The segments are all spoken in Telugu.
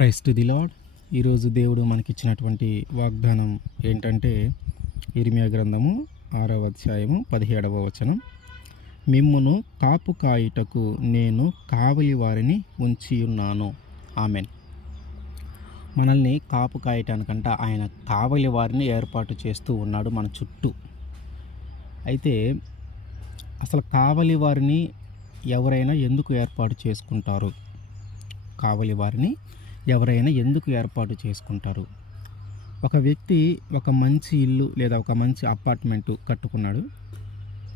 ప్రైస్ టు ది లాడ్ ఈరోజు దేవుడు మనకిచ్చినటువంటి వాగ్దానం ఏంటంటే ఇరిమియా గ్రంథము ఆరవ అధ్యాయము పదిహేడవ వచనం. మిమ్మును కాపు కాయుటకు నేను కావలి వారిని ఉంచి ఉన్నాను ఆమెన్. మనల్ని కాపు కాయటానికంట ఆయన కావలి వారిని ఏర్పాటు చేస్తూ ఉన్నాడు మన చుట్టూ. అయితే అసలు కావలి వారిని ఎవరైనా ఎందుకు ఏర్పాటు చేసుకుంటారు? కావలి వారిని ఎవరైనా ఎందుకు ఏర్పాటు చేసుకుంటారు? ఒక వ్యక్తి ఒక మంచి ఇల్లు లేదా ఒక మంచి అపార్ట్మెంటు కట్టుకున్నాడు.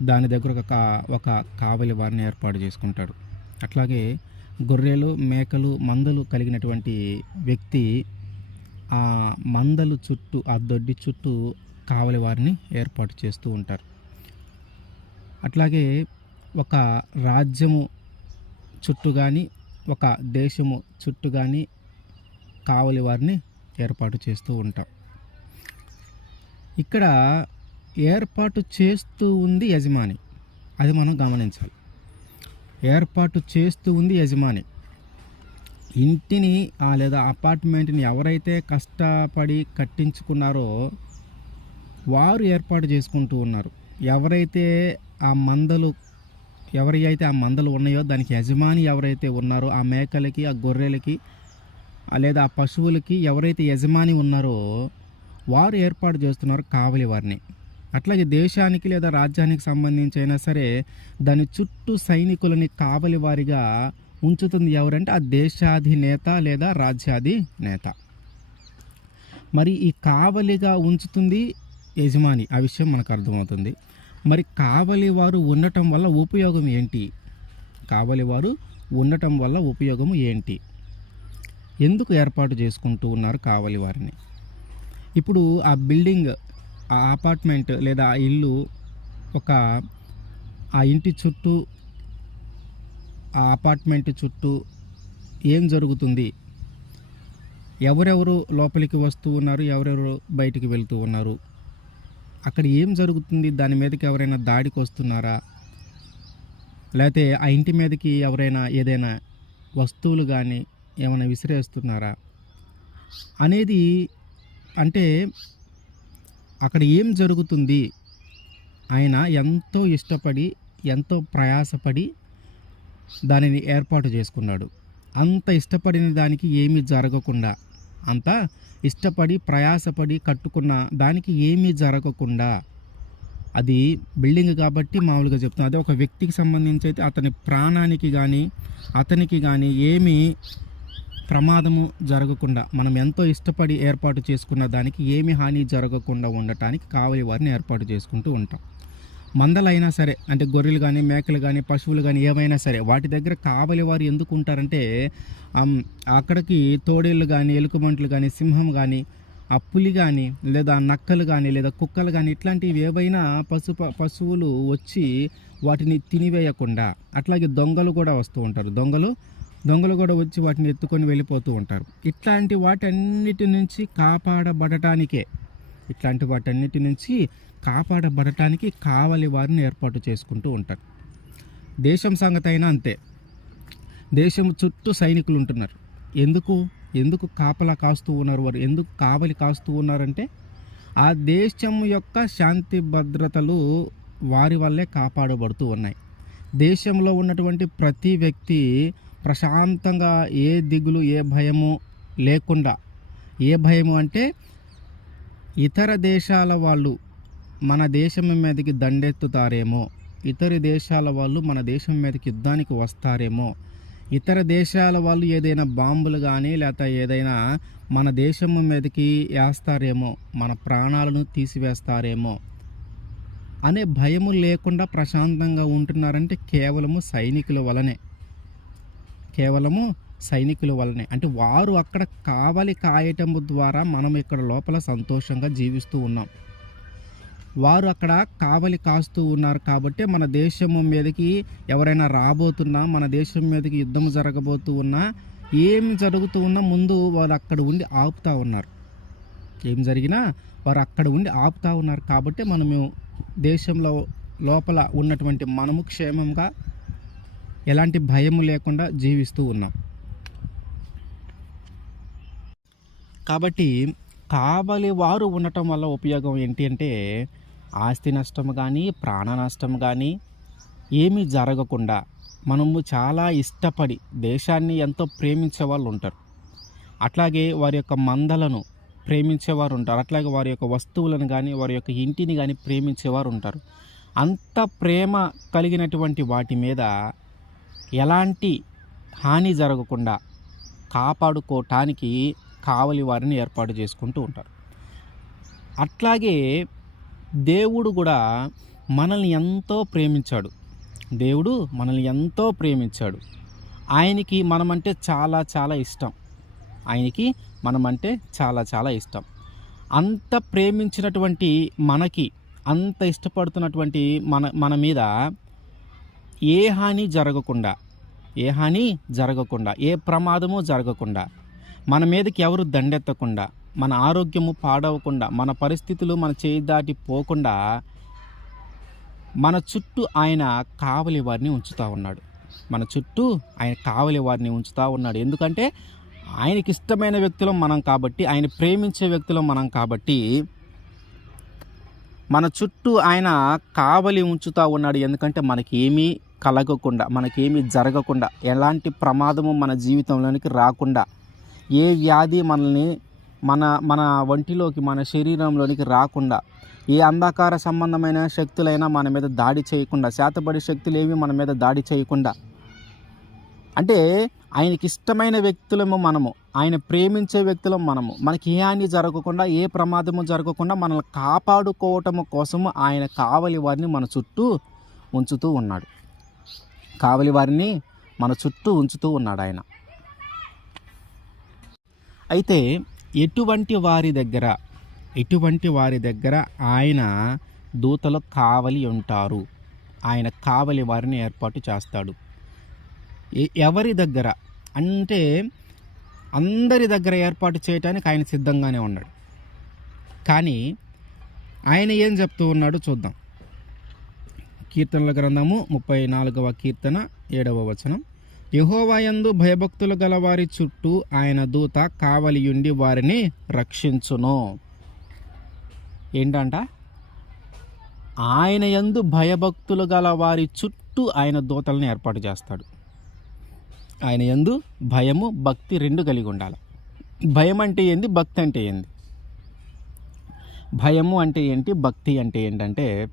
దాని దగ్గర ఒక కా- ఒక కావలి వారిని ఏర్పాటు చేసుకుంటాడు. అట్లాగే గొర్రెలు మేకలు మందలు కలిగినటువంటి వ్యక్తి ఆ మందలు చుట్టూ ఆ దొడ్డి చుట్టూ కావలి వారిని ఏర్పాటు చేస్తూ ఉంటారు. అట్లాగే ఒక రాజ్యము చుట్టూ కానీ ఒక దేశము చుట్టూ కానీ కావలి వారిని ఏర్పాటు చేస్తూ ఉంటాం. ఇక్కడ ఏర్పాటు చేస్తూ ఉంది యజమాని. అది మనం గమనించాలి. ఏర్పాటు చేస్తూ ఉంది యజమాని. ఇంటిని లేదా అపార్ట్మెంట్ని ఎవరైతే కష్టపడి కట్టించుకున్నారో వారు ఏర్పాటు చేసుకుంటూ ఉన్నారు. ఎవరైతే ఆ మందలు ఎవరి అయితే ఆ మందలు ఉన్నాయో దానికి యజమాని ఎవరైతే ఉన్నారో ఆ మేకలకి ఆ గొర్రెలకి లేదా ఆ పశువులకి ఎవరైతే యజమాని ఉన్నారో వారు ఏర్పాటు చేస్తున్నారు కావలి వారిని. అట్లాగే దేశానికి లేదా రాజ్యానికి సంబంధించి అయినా సరే దాని చుట్టూ సైనికులని కావలి వారిగా ఉంచుతుంది ఎవరంటే ఆ దేశాధినేత లేదా రాజ్యాధినేత. మరి ఈ కావలిగా ఉంచుతుంది యజమాని. ఆ విషయం మనకు అర్థమవుతుంది. మరి కావలి వారు ఉండటం వల్ల ఉపయోగం ఏంటి? కావలి వారు ఉండటం వల్ల ఉపయోగం ఏంటి? ఎందుకు ఏర్పాటు చేసుకుంటూ ఉన్నారు కావలి వారిని? ఇప్పుడు ఆ బిల్డింగ్ ఆ అపార్ట్మెంట్ లేదా ఆ ఇల్లు ఒక ఆ ఇంటి చుట్టూ ఆ అపార్ట్మెంట్ చుట్టూ ఏం జరుగుతుంది? ఎవరెవరు లోపలికి వస్తూ ఉన్నారు? ఎవరెవరు బయటికి వెళ్తూ ఉన్నారు? అక్కడ ఏం జరుగుతుంది? దాని మీదకి ఎవరైనా దాడికి వస్తున్నారా? లేకపోతే ఆ ఇంటి మీదకి ఎవరైనా ఏదైనా వస్తువులు కానీ ఏమైనా విసిరేస్తున్నారా? అనేది అంటే అక్కడ ఏం జరుగుతుంది? ఆయన ఎంతో ఇష్టపడి ఎంతో ప్రయాసపడి దానిని ఏర్పాటు చేసుకున్నాడు. అంత ఇష్టపడిన దానికి ఏమీ జరగకుండా అంత ఇష్టపడి ప్రయాసపడి కట్టుకున్న దానికి ఏమీ జరగకుండా అది బిల్డింగ్ కాబట్టి మామూలుగా చెప్తున్నా. అదే ఒక వ్యక్తికి సంబంధించి అయితే అతని ప్రాణానికి కానీ అతనికి కానీ ఏమీ ప్రమాదము జరగకుండా మనం ఎంతో ఇష్టపడి ఏర్పాటు చేసుకున్న దానికి ఏమి హాని జరగకుండా ఉండటానికి కావలి వారిని ఏర్పాటు చేసుకుంటూ ఉంటాం. మందలైనా సరే అంటే గొర్రెలు కానీ మేకలు కానీ పశువులు కానీ ఏమైనా సరే వాటి దగ్గర కావలి వారు ఎందుకు ఉంటారంటే అక్కడికి తోడేళ్ళు కానీ ఎలుకబంట్లు కానీ సింహం కానీ ఆ పులి కానీ లేదా నక్కలు కానీ లేదా కుక్కలు కానీ ఇట్లాంటివి ఏవైనా పశు పశువులు వచ్చి వాటిని తినివేయకుండా అట్లాగే దొంగలు కూడా వస్తూ ఉంటారు. దొంగలు దొంగలు కూడా వచ్చి వాటిని ఎత్తుకొని వెళ్ళిపోతూ ఉంటారు. ఇట్లాంటి వాటన్నిటి నుంచి కాపాడబడటానికే ఇట్లాంటి వాటన్నిటి నుంచి కాపాడబడటానికి కావలి వారిని ఏర్పాటు చేసుకుంటూ ఉంటారు. దేశం సంగతి అయినా అంతే. దేశం చుట్టూ సైనికులు ఉంటున్నారు. ఎందుకు? ఎందుకు కాపలా కాస్తూ ఉన్నారు వారు? ఎందుకు కావలి కాస్తూ ఉన్నారంటే ఆ దేశం యొక్క శాంతి భద్రతలు వారి వల్లే కాపాడబడుతూ ఉన్నాయి. దేశంలో ఉన్నటువంటి ప్రతి వ్యక్తి ప్రశాంతంగా ఏ దిగులు ఏ భయము లేకుండా. ఏ భయము అంటే ఇతర దేశాల వాళ్ళు మన దేశం మీదకి దండెత్తుతారేమో. ఇతర దేశాల వాళ్ళు మన దేశం మీదకి యుద్ధానికి వస్తారేమో. ఇతర దేశాల వాళ్ళు ఏదైనా బాంబులు కానీ లేకపోతే ఏదైనా మన దేశం మీదకి వేస్తారేమో. మన ప్రాణాలను తీసివేస్తారేమో. అనే భయము లేకుండా ప్రశాంతంగా ఉంటున్నారంటే కేవలము సైనికుల వలనే. కేవలము సైనికుల వల్లనే. అంటే వారు అక్కడ కావలి కాయటం ద్వారా మనం ఇక్కడ లోపల సంతోషంగా జీవిస్తూ ఉన్నాం. వారు అక్కడ కావలి కాస్తూ ఉన్నారు కాబట్టి మన దేశం మీదకి ఎవరైనా రాబోతున్నా మన దేశం మీదకి యుద్ధం జరగబోతూ ఉన్నా ఏం జరుగుతూ ఉన్నా ముందు వారు అక్కడ ఉండి ఆపుతా ఉన్నారు. ఏం జరిగినా వారు అక్కడ ఉండి ఆపుతా ఉన్నారు కాబట్టి మనము దేశంలో లోపల ఉన్నటువంటి మనము క్షేమంగా ఎలాంటి భయము లేకుండా జీవిస్తూ ఉన్నాం. కాబట్టి కావలి వారు ఉండటం వల్ల ఉపయోగం ఏంటి అంటే ఆస్తి నష్టం కానీ ప్రాణ నష్టం కానీ ఏమీ జరగకుండా మనము చాలా ఇష్టపడి దేశాన్ని ఎంతో ప్రేమించే వాళ్ళు ఉంటారు. అట్లాగే వారి యొక్క మందలను ప్రేమించేవారు ఉంటారు. అట్లాగే వారి యొక్క వస్తువులను కానీ వారి యొక్క ఇంటిని కానీ ప్రేమించేవారు ఉంటారు. అంత ప్రేమ కలిగినటువంటి వాటి మీద ఎలాంటి హాని జరగకుండా కాపాడుకోవటానికి కావలి వారిని ఏర్పాటు చేసుకుంటూ ఉంటారు. అట్లాగే దేవుడు కూడా మనల్ని ఎంతో ప్రేమించాడు. దేవుడు మనల్ని ఎంతో ప్రేమించాడు. ఆయనకి మనమంటే చాలా చాలా ఇష్టం. ఆయనకి మనమంటే చాలా చాలా ఇష్టం. అంత ప్రేమించినటువంటి మనకి అంత ఇష్టపడుతున్నటువంటి మన మన మీద ఏ హాని జరగకుండా ఏ హాని జరగకుండా ఏ ప్రమాదము జరగకుండా మన మీదకి ఎవరు దండెత్తకుండా మన ఆరోగ్యము పాడవకుండా మన పరిస్థితులు మన చేయి దాటి పోకుండా మన చుట్టూ ఆయన కావలి వారిని ఉంచుతూ ఉన్నాడు. మన చుట్టూ ఆయన కావలి వారిని ఉంచుతూ ఉన్నాడు. ఎందుకంటే ఆయనకి ఇష్టమైన వ్యక్తులం మనం కాబట్టి ఆయన ప్రేమించే వ్యక్తులం మనం కాబట్టి మన చుట్టూ ఆయన కావలి ఉంచుతూ ఉన్నాడు. ఎందుకంటే మనకి ఏమీ కలగకుండా మనకేమీ జరగకుండా ఎలాంటి ప్రమాదము మన జీవితంలోనికి రాకుండా ఏ వ్యాధి మనల్ని మన మన ఒంటిలోకి మన శరీరంలోనికి రాకుండా ఏ అంధకార సంబంధమైన శక్తులైనా మన మీద దాడి చేయకుండా శాతపడి శక్తులు ఏవి మన మీద దాడి చేయకుండా అంటే ఆయనకి ఇష్టమైన వ్యక్తులము మనము ఆయన ప్రేమించే వ్యక్తులం మనము మనకి ఏ హాని జరగకుండా ఏ ప్రమాదము జరగకుండా మనల్ని కాపాడుకోవటము కోసము ఆయన కావలి వారిని మన చుట్టూ ఉంచుతూ ఉన్నాడు. కావలి వారిని మన చుట్టూ ఉంచుతూ ఉన్నాడు ఆయన. అయితే ఎటువంటి వారి దగ్గర ఎటువంటి వారి దగ్గర ఆయన దూతలు కావలి ఉంటారు? ఆయన కావలి వారిని ఏర్పాటు చేస్తాడు. ఎ- ఎవరి దగ్గర? అంటే అందరి దగ్గర ఏర్పాటు చేయటానికి ఆయన సిద్ధంగానే ఉన్నాడు. కానీ ఆయన ఏం చెప్తూ ఉన్నాడో చూద్దాం. కీర్తనల గ్రంథము ముప్పై నాలుగవ కీర్తన ఏడవ వచనం. యహోవాయందు భయభక్తులు గల వారి చుట్టూ ఆయన దూత కావలియుండి వారిని రక్షించును. ఏంటంట? ఆయన యందు భయభక్తులు గల వారి చుట్టూ ఆయన దూతలను ఏర్పాటు చేస్తాడు. ఆయన యందు భయము భక్తి రెండు కలిగి ఉండాలి. భయం అంటే ఏంది? భక్తి అంటే ఏంది? భయము అంటే ఏంటి? భక్తి అంటే ఏంటంటే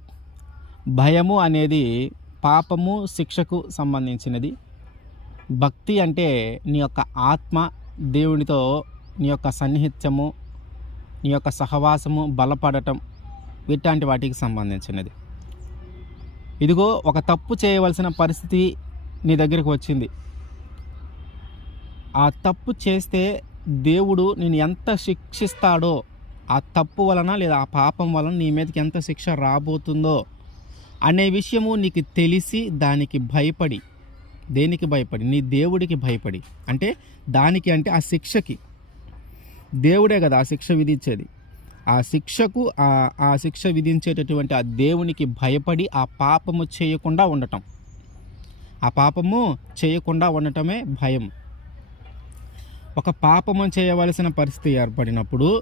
భయము అనేది పాపము శిక్షకు సంబంధించినది. భక్తి అంటే నీ యొక్క ఆత్మ దేవునితో నీ యొక్క సన్నిహిత్యము నీ యొక్క సహవాసము బలపడటం ఇట్లాంటి వాటికి సంబంధించినది. ఇదిగో ఒక తప్పు చేయవలసిన పరిస్థితి నీ దగ్గరికి వచ్చింది. ఆ తప్పు చేస్తే దేవుడు నేను ఎంత శిక్షిస్తాడో ఆ తప్పు వలన లేదా ఆ పాపం వలన నీ మీదకి ఎంత శిక్ష రాబోతుందో అనే విషయము నీకు తెలిసి దానికి భయపడి దేనికి భయపడి? నీ దేవుడికి భయపడి. అంటే దానికి అంటే ఆ శిక్షకి. దేవుడే కదా ఆ శిక్ష విధించేది. ఆ శిక్షకు ఆ శిక్ష విధించేటటువంటి ఆ దేవునికి భయపడి ఆ పాపము చేయకుండా ఉండటం. ఆ పాపము చేయకుండా ఉండటమే భయం. ఒక పాపము చేయవలసిన పరిస్థితి ఏర్పడినప్పుడు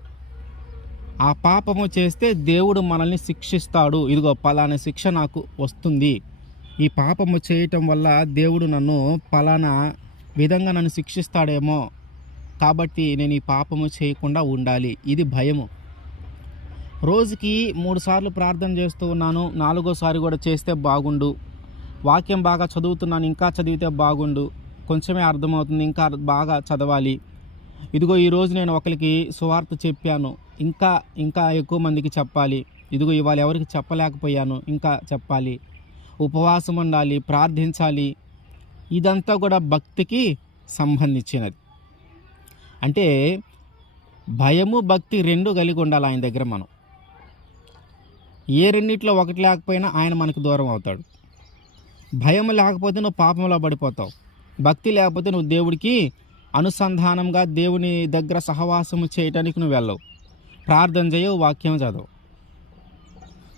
ఆ పాపము చేస్తే దేవుడు మనల్ని శిక్షిస్తాడు. ఇదిగో పలానా శిక్ష నాకు వస్తుంది. ఈ పాపము చేయటం వల్ల దేవుడు నన్ను పలానా విధంగా నన్ను శిక్షిస్తాడేమో. కాబట్టి నేను ఈ పాపము చేయకుండా ఉండాలి. ఇది భయము. రోజుకి మూడు సార్లు ప్రార్థన చేస్తూ ఉన్నాను. నాలుగోసారి కూడా చేస్తే బాగుండు. వాక్యం బాగా చదువుతున్నాను. ఇంకా చదివితే బాగుండు. కొంచెమే అర్థమవుతుంది. ఇంకా బాగా చదవాలి. ఇదిగో ఈరోజు నేను ఒకరికి సువార్త చెప్పాను. ఇంకా ఇంకా ఎక్కువ మందికి చెప్పాలి. ఇదిగో ఇవాళ ఎవరికి చెప్పలేకపోయాను ఇంకా చెప్పాలి. ఉపవాసం ఉండాలి ప్రార్థించాలి. ఇదంతా కూడా భక్తికి సంబంధించినది. అంటే భయము భక్తి రెండు కలిగి ఉండాలి ఆయన దగ్గర మనం. ఏ రెండిట్లో ఒకటి లేకపోయినా ఆయన మనకు దూరం అవుతాడు. భయం లేకపోతే నువ్వు పాపంలో పడిపోతావు. భక్తి లేకపోతే నువ్వు దేవుడికి అనుసంధానంగా దేవుని దగ్గర సహవాసము చేయటానికి నువ్వు వెళ్ళవు. ప్రార్థన చేయవు వాక్యం చదవు.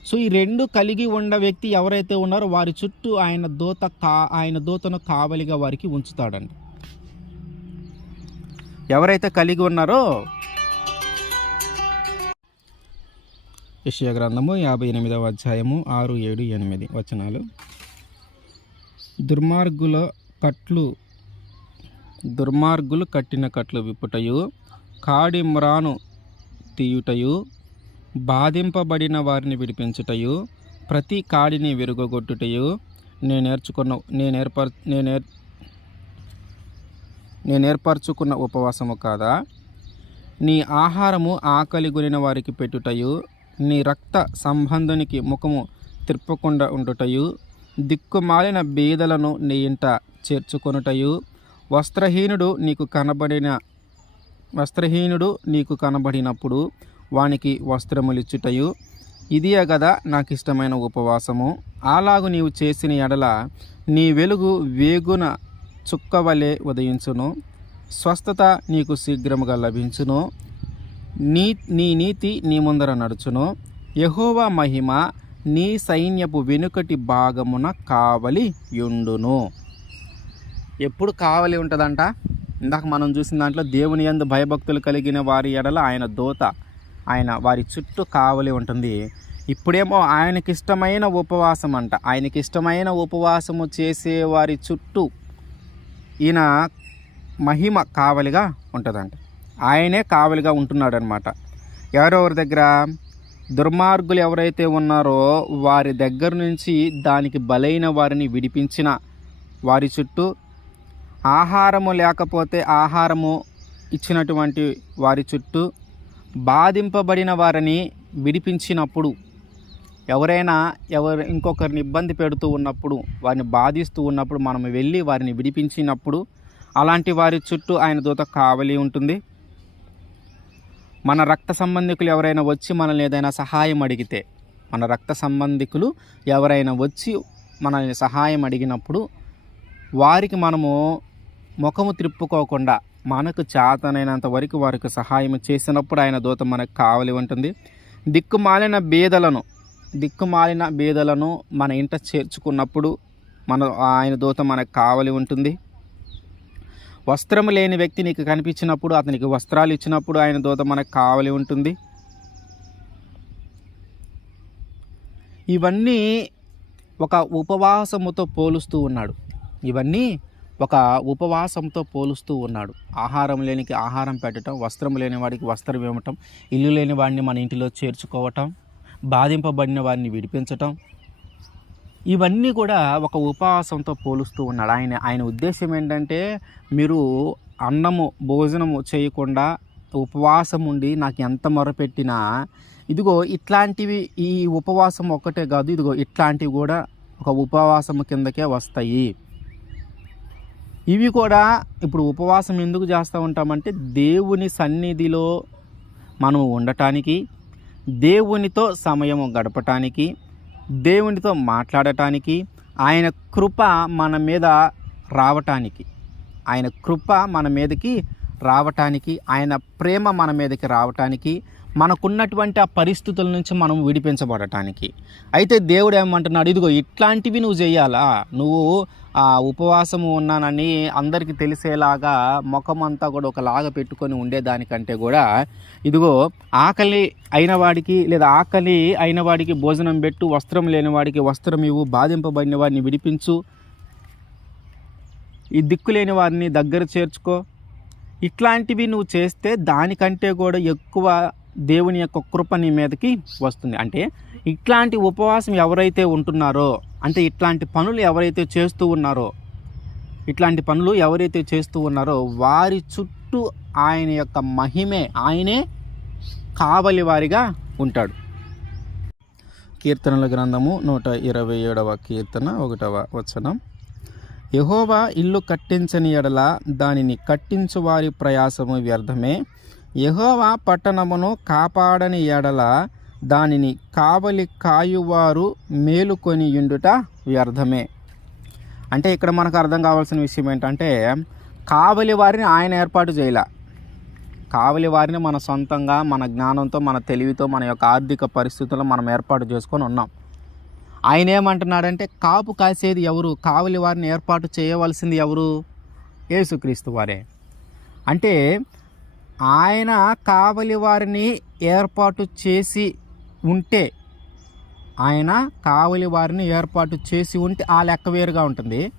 సో ఈ రెండు కలిగి ఉన్న వ్యక్తి ఎవరైతే ఉన్నారో వారి చుట్టూ ఆయన దూత కా ఆయన దూతను కావలిగా వారికి ఉంచుతాడండి. ఎవరైతే కలిగి ఉన్నారో విషయ గ్రంథము యాభై ఎనిమిదవ అధ్యాయము ఆరు ఏడు ఎనిమిది వచనాలు. దుర్మార్గుల కట్లు దుర్మార్గులు కట్టిన కట్లు విప్పుటయు కాడిమ్రాను తీయుటయు బాధింపబడిన వారిని విడిపించుటయు ప్రతి కాడిని విరుగొట్టుటయు నేను నేర్చుకున్న నేను ఏర్పర్ నేను నేను ఏర్పరచుకున్న ఉపవాసము కాదా? నీ ఆహారము ఆకలి గురిన వారికి పెట్టుటయు నీ రక్త సంబంధునికి ముఖము తిప్పకుండా ఉండుటయు దిక్కుమాలిన బీదలను నీ ఇంట చేర్చుకొనుటయు వస్త్రహీనుడు నీకు కనబడిన వస్త్రహీనుడు నీకు కనబడినప్పుడు వానికి వస్త్రములిచ్చుటయు. ఇదియే కదా నాకు ఇష్టమైన ఉపవాసము. అలాగు నీవు చేసిన ఎడల నీ వెలుగు వేగున చుక్కవలే ఉదయించును. స్వస్థత నీకు శీఘ్రముగా లభించును. నీ నీ నీతి నీ ముందర నడుచును. యహోవా మహిమ నీ సైన్యపు వెనుకటి భాగమున కావలి యుండును. ఎప్పుడు కావలి ఉంటుందంట? ఇందాక మనం చూసిన దాంట్లో దేవుని యందు భయభక్తులు కలిగిన వారి ఎడల ఆయన దోత ఆయన వారి చుట్టూ కావలి ఉంటుంది. ఇప్పుడేమో ఆయనకి ఇష్టమైన ఉపవాసం అంట ఆయనకి ఇష్టమైన ఉపవాసము చేసే వారి చుట్టూ ఈయన మహిమ కావలిగా ఉంటుందంట. ఆయనే కావలిగా ఉంటున్నాడనమాట. ఎవరెవరి దగ్గర? దుర్మార్గులు ఎవరైతే ఉన్నారో వారి దగ్గర నుంచి దానికి బలైన వారిని విడిపించిన వారి చుట్టూ ఆహారము లేకపోతే ఆహారము ఇచ్చినటువంటి వారి చుట్టూ బాధింపబడిన వారిని విడిపించినప్పుడు ఎవరైనా ఎవరు ఇంకొకరిని ఇబ్బంది పెడుతూ ఉన్నప్పుడు వారిని బాధిస్తూ ఉన్నప్పుడు మనం వెళ్ళి వారిని విడిపించినప్పుడు అలాంటి వారి చుట్టూ ఆయన దూత కావలి ఉంటుంది. మన రక్త సంబంధికులు ఎవరైనా వచ్చి మనల్ని ఏదైనా సహాయం అడిగితే మన రక్త సంబంధికులు ఎవరైనా వచ్చి మనల్ని సహాయం అడిగినప్పుడు వారికి మనము ముఖము త్రిప్పుకోకుండా మనకు చేతనైనంత వరకు వారికి సహాయం చేసినప్పుడు ఆయన దూత మనకు కావలి ఉంటుంది. దిక్కుమాలిన బీదలను దిక్కుమాలిన బీదలను మన ఇంట చేర్చుకున్నప్పుడు మన ఆయన దూత మనకు కావలి ఉంటుంది. వస్త్రం లేని వ్యక్తి నీకు కనిపించినప్పుడు అతనికి వస్త్రాలు ఇచ్చినప్పుడు ఆయన దూత మనకు కావలి ఉంటుంది. ఇవన్నీ ఒక ఉపవాసముతో పోలుస్తూ ఉన్నాడు. ఇవన్నీ ఒక ఉపవాసంతో పోలుస్తూ ఉన్నాడు. ఆహారం లేనికి ఆహారం పెట్టడం వస్త్రం లేని వాడికి వస్త్రం ఇవ్వటం ఇల్లు లేని వాడిని మన ఇంటిలో చేర్చుకోవటం బాధింపబడిన వారిని విడిపించటం. ఇవన్నీ కూడా ఒక ఉపవాసంతో పోలుస్తూ ఉన్నాడు. ఆయన ఆయన ఉద్దేశం ఏంటంటే మీరు అన్నము భోజనము చేయకుండా ఉపవాసం ఉండి నాకు ఎంత మొరపెట్టినా ఇదిగో ఇట్లాంటివి ఈ ఉపవాసం ఒక్కటే కాదు ఇదిగో ఇట్లాంటివి కూడా ఒక ఉపవాసం కిందకే వస్తాయి. ఇవి కూడా ఇప్పుడు ఉపవాసం ఎందుకు చేస్తూ ఉంటామంటే దేవుని సన్నిధిలో మనం ఉండటానికి దేవునితో సమయం గడపటానికి దేవునితో మాట్లాడటానికి ఆయన కృప మన మీద రావటానికి ఆయన కృప మన మీదకి రావటానికి ఆయన ప్రేమ మన మీదకి రావటానికి మనకున్నటువంటి ఆ పరిస్థితుల నుంచి మనం విడిపించబడటానికి. అయితే దేవుడు ఏమంటున్నాడు ఇదిగో ఇట్లాంటివి నువ్వు చేయాలా? నువ్వు ఆ ఉపవాసము ఉన్నానని అందరికీ తెలిసేలాగా ముఖం అంతా కూడా ఒకలాగా పెట్టుకొని ఉండేదానికంటే కూడా ఇదిగో ఆకలి అయిన వాడికి లేదా ఆకలి అయిన వాడికి భోజనం పెట్టు వస్త్రం లేని వాడికి వస్త్రం ఇవ్వు బాధింపబడిన వాడిని విడిపించు. ఈ దిక్కు లేని వారిని దగ్గర చేర్చుకో. ఇట్లాంటివి నువ్వు చేస్తే దానికంటే కూడా ఎక్కువ దేవుని యొక్క కృప నీ మీదకి వస్తుంది. అంటే ఇట్లాంటి ఉపవాసం ఎవరైతే ఉంటున్నారో అంటే ఇట్లాంటి పనులు ఎవరైతే చేస్తూ ఉన్నారో ఇట్లాంటి పనులు ఎవరైతే చేస్తూ ఉన్నారో వారి చుట్టూ ఆయన యొక్క మహిమే ఆయనే కావలి వారిగా ఉంటాడు. కీర్తనల గ్రంథము నూట ఇరవై ఏడవ కీర్తన ఒకటవ వచనం. యహోవా ఇల్లు కట్టించని ఎడల దానిని కట్టించు వారి ప్రయాసము వ్యర్థమే. యహోవా పట్టణమును కాపాడని ఎడల దానిని కావలి కాయువారు మేలుకొని ఉండుట వ్యర్థమే. అంటే ఇక్కడ మనకు అర్థం కావాల్సిన విషయం ఏంటంటే కావలి వారిని ఆయన ఏర్పాటు చేయాల. కావలి వారిని మన సొంతంగా మన జ్ఞానంతో మన తెలివితో మన యొక్క ఆర్థిక పరిస్థితుల్లో మనం ఏర్పాటు చేసుకొని ఉన్నాం. ఆయన ఏమంటున్నాడంటే కాపు కాసేది ఎవరు? కావలి వారిని ఏర్పాటు చేయవలసింది ఎవరు? యేసుక్రీస్తు వారే. అంటే ఆయన కావలి వారిని ఏర్పాటు చేసి ఉంటే ఆయన కావలి వారిని ఏర్పాటు చేసి ఉంటే ఆ లెక్క వేరుగా ఉంటుంది.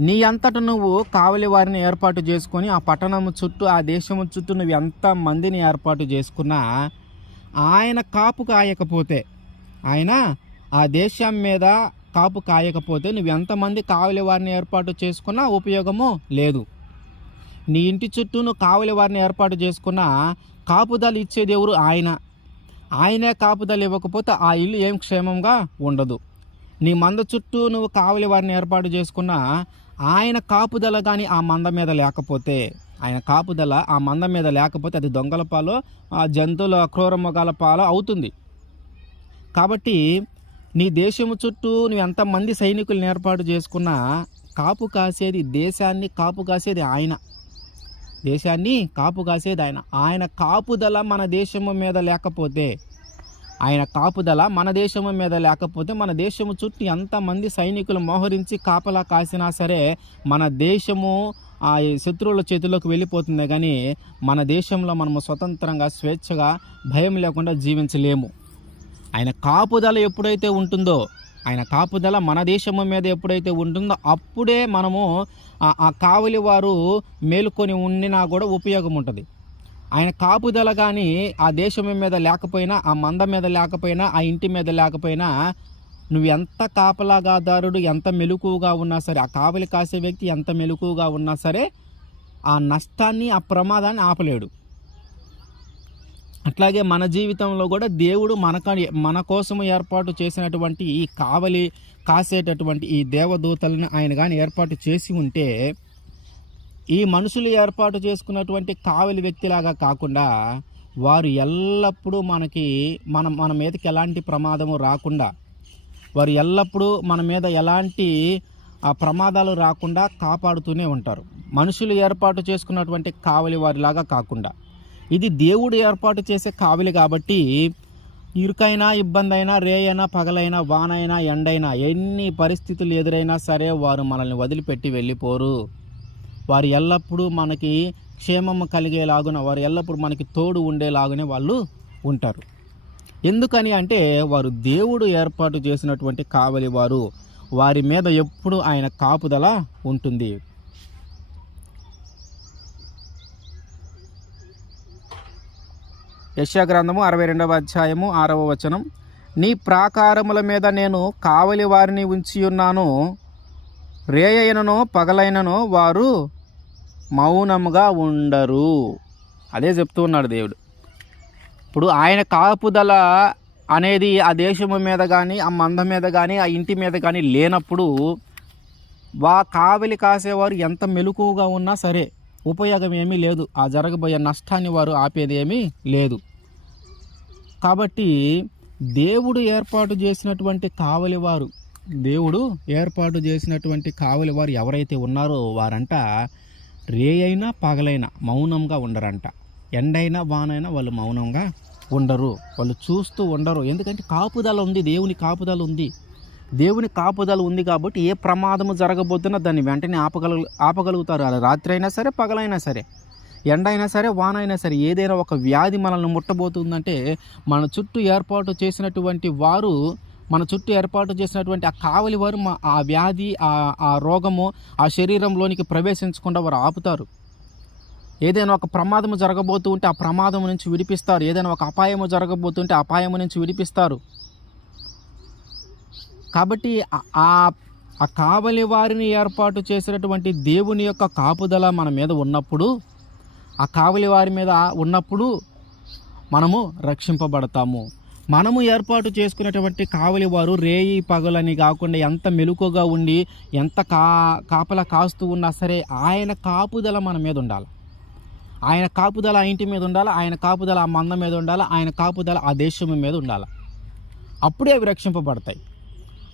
నీ అంతట నువ్వు కావలి వారిని ఏర్పాటు చేసుకొని ఆ పట్టణము చుట్టూ ఆ దేశము చుట్టూ నువ్వు ఎంత మందిని ఏర్పాటు చేసుకున్నా ఆయన కాపు కాయకపోతే ఆయన ఆ దేశం మీద కాపు కాయకపోతే నువ్వు ఎంతమంది కావలి వారిని ఏర్పాటు చేసుకున్నా ఉపయోగము లేదు. నీ ఇంటి చుట్టూ నువ్వు కావలి వారిని ఏర్పాటు చేసుకున్న కాపుదలు ఇచ్చే దేవుడు ఆయన. ఆయనే కాపుదలు ఇవ్వకపోతే ఆ ఇల్లు ఏం క్షేమంగా ఉండదు. నీ మంద చుట్టూ నువ్వు కావలి వారిని ఏర్పాటు చేసుకున్నా ఆయన కాపుదల కానీ ఆ మంద మీద లేకపోతే ఆయన కాపుదల ఆ మంద మీద లేకపోతే అది దొంగల పాలు ఆ జంతువుల క్రూర పాలు అవుతుంది. కాబట్టి నీ దేశము చుట్టూ నువ్వు ఎంతమంది సైనికులను ఏర్పాటు చేసుకున్నా కాపు కాసేది దేశాన్ని కాపు కాసేది ఆయన. దేశాన్ని కాపు కాసేది ఆయన. ఆయన కాపుదల మన దేశము మీద లేకపోతే ఆయన కాపుదల మన దేశము మీద లేకపోతే మన దేశము చుట్టూ ఎంతమంది సైనికులు మోహరించి కాపలా కాసినా సరే మన దేశము ఆ శత్రువుల చేతిలోకి వెళ్ళిపోతుంది కానీ మన దేశంలో మనము స్వతంత్రంగా స్వేచ్ఛగా భయం లేకుండా జీవించలేము. ఆయన కాపుదల ఎప్పుడైతే ఉంటుందో ఆయన కాపుదల మన దేశము మీద ఎప్పుడైతే ఉంటుందో అప్పుడే మనము ఆ- కావలి వారు మేలుకొని ఉండినా కూడా ఉపయోగం ఉంటుంది. ఆయన కాపుదల కానీ ఆ దేశం మీద లేకపోయినా ఆ మంద మీద లేకపోయినా ఆ ఇంటి మీద లేకపోయినా నువ్వు ఎంత కాపలాగాదారుడు ఎంత మెలకువగా ఉన్నా సరే ఆ కావలి కాసే వ్యక్తి ఎంత మెలకువగా ఉన్నా సరే ఆ నష్టాన్ని ఆ ప్రమాదాన్ని ఆపలేడు. అట్లాగే మన జీవితంలో కూడా దేవుడు మనక మన కోసం ఏర్పాటు చేసినటువంటి ఈ కావలి కాసేటటువంటి ఈ దేవదూతలను ఆయన కానీ ఏర్పాటు చేసి ఉంటే ఈ మనుషులు ఏర్పాటు చేసుకున్నటువంటి కావలి వ్యక్తిలాగా కాకుండా వారు ఎల్లప్పుడూ మనకి మన మన మీదకి ఎలాంటి ప్రమాదము రాకుండా వారు ఎల్లప్పుడూ మన మీద ఎలాంటి ఆ ప్రమాదాలు రాకుండా కాపాడుతూనే ఉంటారు. మనుషులు ఏర్పాటు చేసుకున్నటువంటి కావలి వారిలాగా కాకుండా. ఇది దేవుడు ఏర్పాటు చేసే కావలి కాబట్టి ఇరుకైనా ఇబ్బంది అయినా రే అయినా పగలైనా వానైనా ఎండైనా ఎన్ని పరిస్థితులు ఎదురైనా సరే వారు మనల్ని వదిలిపెట్టి వెళ్ళిపోరు. వారు ఎల్లప్పుడూ మనకి క్షేమం కలిగేలాగున వారు ఎల్లప్పుడూ మనకి తోడు ఉండేలాగానే వాళ్ళు ఉంటారు. ఎందుకని అంటే వారు దేవుడు ఏర్పాటు చేసినటువంటి కావలి వారు వారి మీద ఎప్పుడు ఆయన కాపుదల ఉంటుంది. యశా గ్రంథము అరవై రెండవ అధ్యాయము ఆరవ వచనం. నీ ప్రాకారముల మీద నేను కావలి వారిని ఉంచి ఉన్నాను. రేయైనను పగలైనను వారు మౌనముగా ఉండరు. అదే చెప్తూ ఉన్నాడు దేవుడు. ఇప్పుడు ఆయన కాపుదల అనేది ఆ దేశము మీద కానీ ఆ మంద మీద కానీ ఆ ఇంటి మీద కానీ లేనప్పుడు వా కావలి కాసేవారు ఎంత మెలకువగా ఉన్నా సరే ఉపయోగం ఏమీ లేదు. ఆ జరగబోయే నష్టాన్ని వారు ఆపేది ఏమీ లేదు. కాబట్టి దేవుడు ఏర్పాటు చేసినటువంటి కావలి వారు దేవుడు ఏర్పాటు చేసినటువంటి కావలి వారు ఎవరైతే ఉన్నారో వారంట రే అయినా పగలైనా మౌనంగా ఉండరంట. ఎండైనా వానైనా వాళ్ళు మౌనంగా ఉండరు. వాళ్ళు చూస్తూ ఉండరు. ఎందుకంటే కాపుదల ఉంది దేవుని కాపుదల ఉంది. దేవుని కాపుదల ఉంది కాబట్టి ఏ ప్రమాదము జరగబోతున్నా దాన్ని వెంటనే ఆపగల ఆపగలుగుతారు. అది రాత్రి అయినా సరే పగలైనా సరే ఎండ అయినా సరే వాన అయినా సరే ఏదైనా ఒక వ్యాధి మనల్ని ముట్టబోతుందంటే మన చుట్టూ ఏర్పాటు చేసినటువంటి వారు మన చుట్టూ ఏర్పాటు చేసినటువంటి ఆ కావలి వారు మా ఆ వ్యాధి ఆ ఆ రోగము ఆ శరీరంలోనికి ప్రవేశించకుండా వారు ఆపుతారు. ఏదైనా ఒక ప్రమాదము జరగబోతుంటే ఆ ప్రమాదం నుంచి విడిపిస్తారు. ఏదైనా ఒక అపాయము జరగబోతుంటే ఆ అపాయము నుంచి విడిపిస్తారు. కాబట్టి ఆ- ఆ కావలి వారిని ఏర్పాటు చేసినటువంటి దేవుని యొక్క కాపుదల మన మీద ఉన్నప్పుడు ఆ కావలి వారి మీద ఉన్నప్పుడు మనము రక్షింపబడతాము. మనము ఏర్పాటు చేసుకునేటువంటి కావలి వారు రేయి పగలని కాకుండా ఎంత మెలుకుగా ఉండి ఎంత కా కాపలా కాస్తూ ఉన్నా సరే ఆయన కాపుదల మన మీద ఉండాలి. ఆయన కాపుదల ఆ ఇంటి మీద ఉండాలి ఆయన కాపుదల ఆ మంద మీద ఉండాలి ఆయన కాపుదల ఆ దేశం మీద ఉండాలి. అప్పుడే అవి రక్షింపబడతాయి.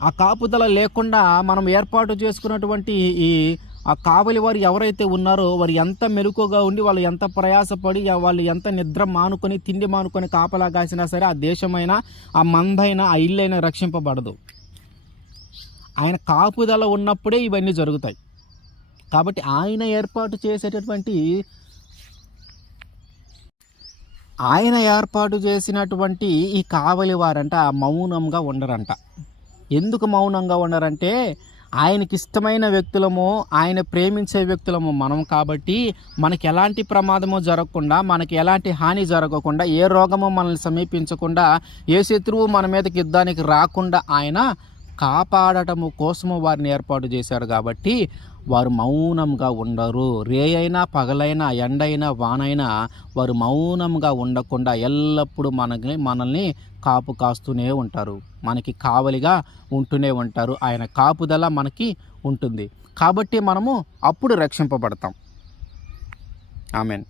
ఆ కాపుదల లేకుండా మనం ఏర్పాటు చేసుకున్నటువంటి ఈ ఆ కావలి వారు ఎవరైతే ఉన్నారో వారు ఎంత మెలకుగా ఉండి వాళ్ళు ఎంత ప్రయాసపడి వాళ్ళు ఎంత నిద్ర మానుకొని తిండి మానుకొని కాపలా కాసినా సరే ఆ దేశమైనా ఆ మందైనా ఆ ఇల్లైనా రక్షింపబడదు. ఆయన కాపుదల ఉన్నప్పుడే ఇవన్నీ జరుగుతాయి. కాబట్టి ఆయన ఏర్పాటు చేసేటటువంటి ఆయన ఏర్పాటు చేసినటువంటి ఈ కావలి వారంట మౌనంగా ఉండరంట. ఎందుకు మౌనంగా ఉండరంటే ఆయనకి ఇష్టమైన వ్యక్తులము ఆయన ప్రేమించే వ్యక్తులము మనం కాబట్టి మనకి ఎలాంటి ప్రమాదము జరగకుండా మనకి ఎలాంటి హాని జరగకుండా ఏ రోగము మనల్ని సమీపించకుండా ఏ శత్రువు మన మీదకి యుద్ధానికి రాకుండా ఆయన కాపాడటము కోసము వారిని ఏర్పాటు చేశారు కాబట్టి వారు మౌనంగా ఉండరు. రే అయినా పగలైనా ఎండైనా వానైనా వారు మౌనంగా ఉండకుండా ఎల్లప్పుడూ మనల్ని మనల్ని కాపు కాస్తూనే ఉంటారు. మనకి కావలిగా ఉంటూనే ఉంటారు. ఆయన కాపుదల మనకి ఉంటుంది. కాబట్టి మనము అప్పుడు రక్షింపబడతాం. ఆమెన్.